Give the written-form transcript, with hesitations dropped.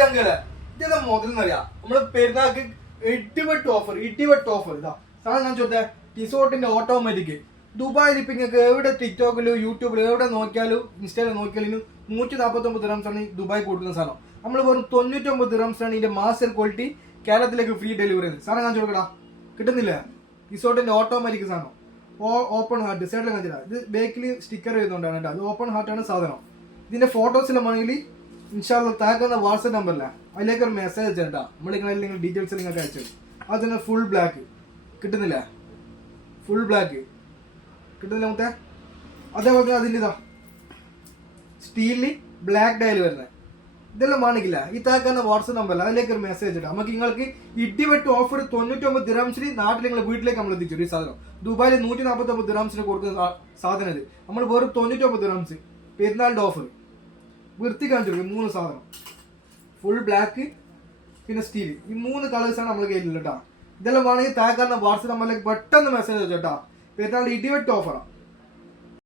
ചങ്കള് ഇതെന്താ മുതലെന്നറിയാം നമ്മള് പെരുന്നാൾക്ക് ഇടിവെട്ട് ഓഫർ ഇതാ സാധനം ഞാൻ ചോദിച്ചേ ടിസോട്ടിന്റെ ഓട്ടോമാറ്റിക് ദുബായിൽ ഇപ്പൊ നിങ്ങൾക്ക് എവിടെ ടിക്ടോക്കിലും യൂട്യൂബിലും എവിടെ നോക്കിയാലും ഇൻസ്റ്റയിൽ നോക്കിയാലും 149 ദിറംസാണ് ദുബായ് കൊടുക്കുന്ന സാധനം. നമ്മൾ വെറും 99 ദിറംസാണ് ഇതിന്റെ മാസ്റ്റർ ക്വാളിറ്റി കേരളത്തിലേക്ക് ഫ്രീ ഡെലിവറി സാധനം കാണിച്ചു കൊടുക്കടാ. കിട്ടുന്നില്ല ടിസോട്ടിന്റെ ഓട്ടോമാറ്റിക് സാധനം. ഓപ്പൺ ഹാർട്ട് സൈഡിൽ കാണിച്ചില്ല. ഇത് ബേക്കിൽ സ്റ്റിക്കർ വരുന്നുണ്ടാണ് കേട്ടോ. അത് ഓപ്പൺ ഹാർട്ടാണ് സാധനം. ഇതിന്റെ ഫോട്ടോസിലാണെങ്കിൽ ഇൻഷാല്ല താക്കുന്ന വാട്സ്ആപ്പ് നമ്പറില്ല അതിലേക്ക് ഒരു മെസ്സേജ് അയച്ചാ നമ്മളിങ്ങനെ നിങ്ങൾ ഡീറ്റെയിൽസ് നിങ്ങൾക്ക് അയച്ചു. അതിന് ഫുൾ ബ്ലാക്ക് കിട്ടുന്നില്ല. ഫുൾ ബ്ലാക്ക് കിട്ടുന്നില്ല മുത്തേ. അതേപോലെ തന്നെ അതിൻ്റെ ഇതാ സ്റ്റീലിൽ ബ്ലാക്ക് ഡയൽ വരുന്നത് ഇതെല്ലാം വാങ്ങിക്കില്ല. ഈ താക്കുന്ന വാട്സ്ആപ്പ് നമ്പറില്ല അതിലേക്ക് ഒരു മെസ്സേജ് ഇട്ടാ നമുക്ക് നിങ്ങൾക്ക് ഇടിവെട്ട് ഓഫർ 99 ദിറംസിന് നാട്ടിൽ നിങ്ങൾ വീട്ടിലേക്ക് നമ്മൾ എത്തിച്ചു. ഈ സാധനം ദുബായിൽ 149 ദിറംസിന് കൊടുക്കുന്ന സാധനം ഇത് നമ്മൾ വെറും 99 ദിറംസ് പെരുന്നാളിന്റെ ഓഫർ വൃത്തി കാണിച്ചു. 3 സാധനം ഫുൾ ബ്ലാക്ക് പിന്നെ സ്റ്റീൽ ഈ 3 കളേഴ്സാണ് നമ്മൾ കയ്യിലുള്ള കേട്ടോ. ഇതെല്ലാം വേണമെങ്കിൽ താക്കാരൻ്റെ വാട്സ്ആപ്പ് നമ്പറിലേക്ക് പെട്ടെന്ന് മെസ്സേജ് വെച്ചോട്ടാ. പെരുന്നാളിന്റെ ഇടിവെട്ട് ഓഫറാണ്.